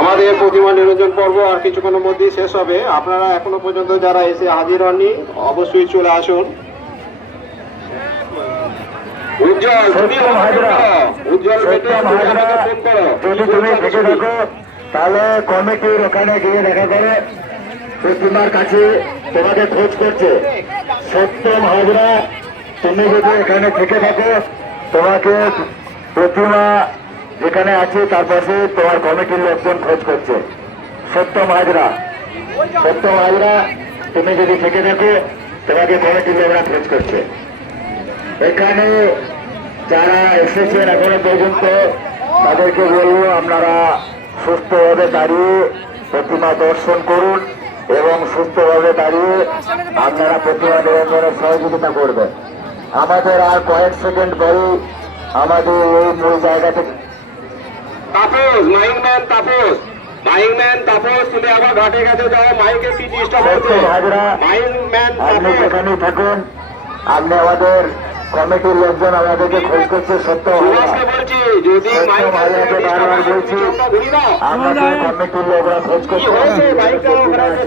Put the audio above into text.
আমাদের প্রতিমা নিরঞ্জন পর্ব আর কিছুক্ষণের মধ্যেই শেষ হবে। আপনারা এখনো পর্যন্ত যারা এসে হাজির হননি অবশ্যই চলে আসুন। উজ্জ্বল যদি তুমি থেকে থাকো তাহলে কমিটির ওখানে গিয়ে দেখা করে প্রতিমার কাছে তোমাকে খোঁজ করছে। সত্যম হাজরা তুমি যদি এখানে থেকে থাকো তোমাকে প্রতিমা যেখানে আছে তার পাশে তোমার কমিটির লোকজন খোঁজ করছে। সত্যম হাজরা তুমি যদি থেকে থাকো তোমাকে কমিটির লোকরা খোঁজ করছে। এখানে যারা এসেছেন এখনো পর্যন্ত তাদেরকে বলবো আপনারা সুস্থভাবে দাঁড়িয়ে প্রতিমা দর্শন করুন এবং সুস্থভাবে দাঁড়িয়ে আপনারা প্রতিমা নিরঞ্জনের সহযোগিতা করবেন। আমাদের আর কয়েক সেকেন্ড পরে আমাদের এই মূল জায়গা থেকে তাপস মাইংম্যান তাপস তুমি আবার ঘাটে কাছে যাও, মাইকের কি চেষ্টা করছো? মাইংম্যান আপনি তাপস যেখানেই থাকুন আপনি আমাদের কমিটির লোকজন আমাদেরকে খোঁজ করছে। সত্য সুভাষকে বলছি যদি বারবার বলছি আমাদের কমিটির লোকরা খোঁজ কি হয়েছে? মাইকটা ওখানে করছে।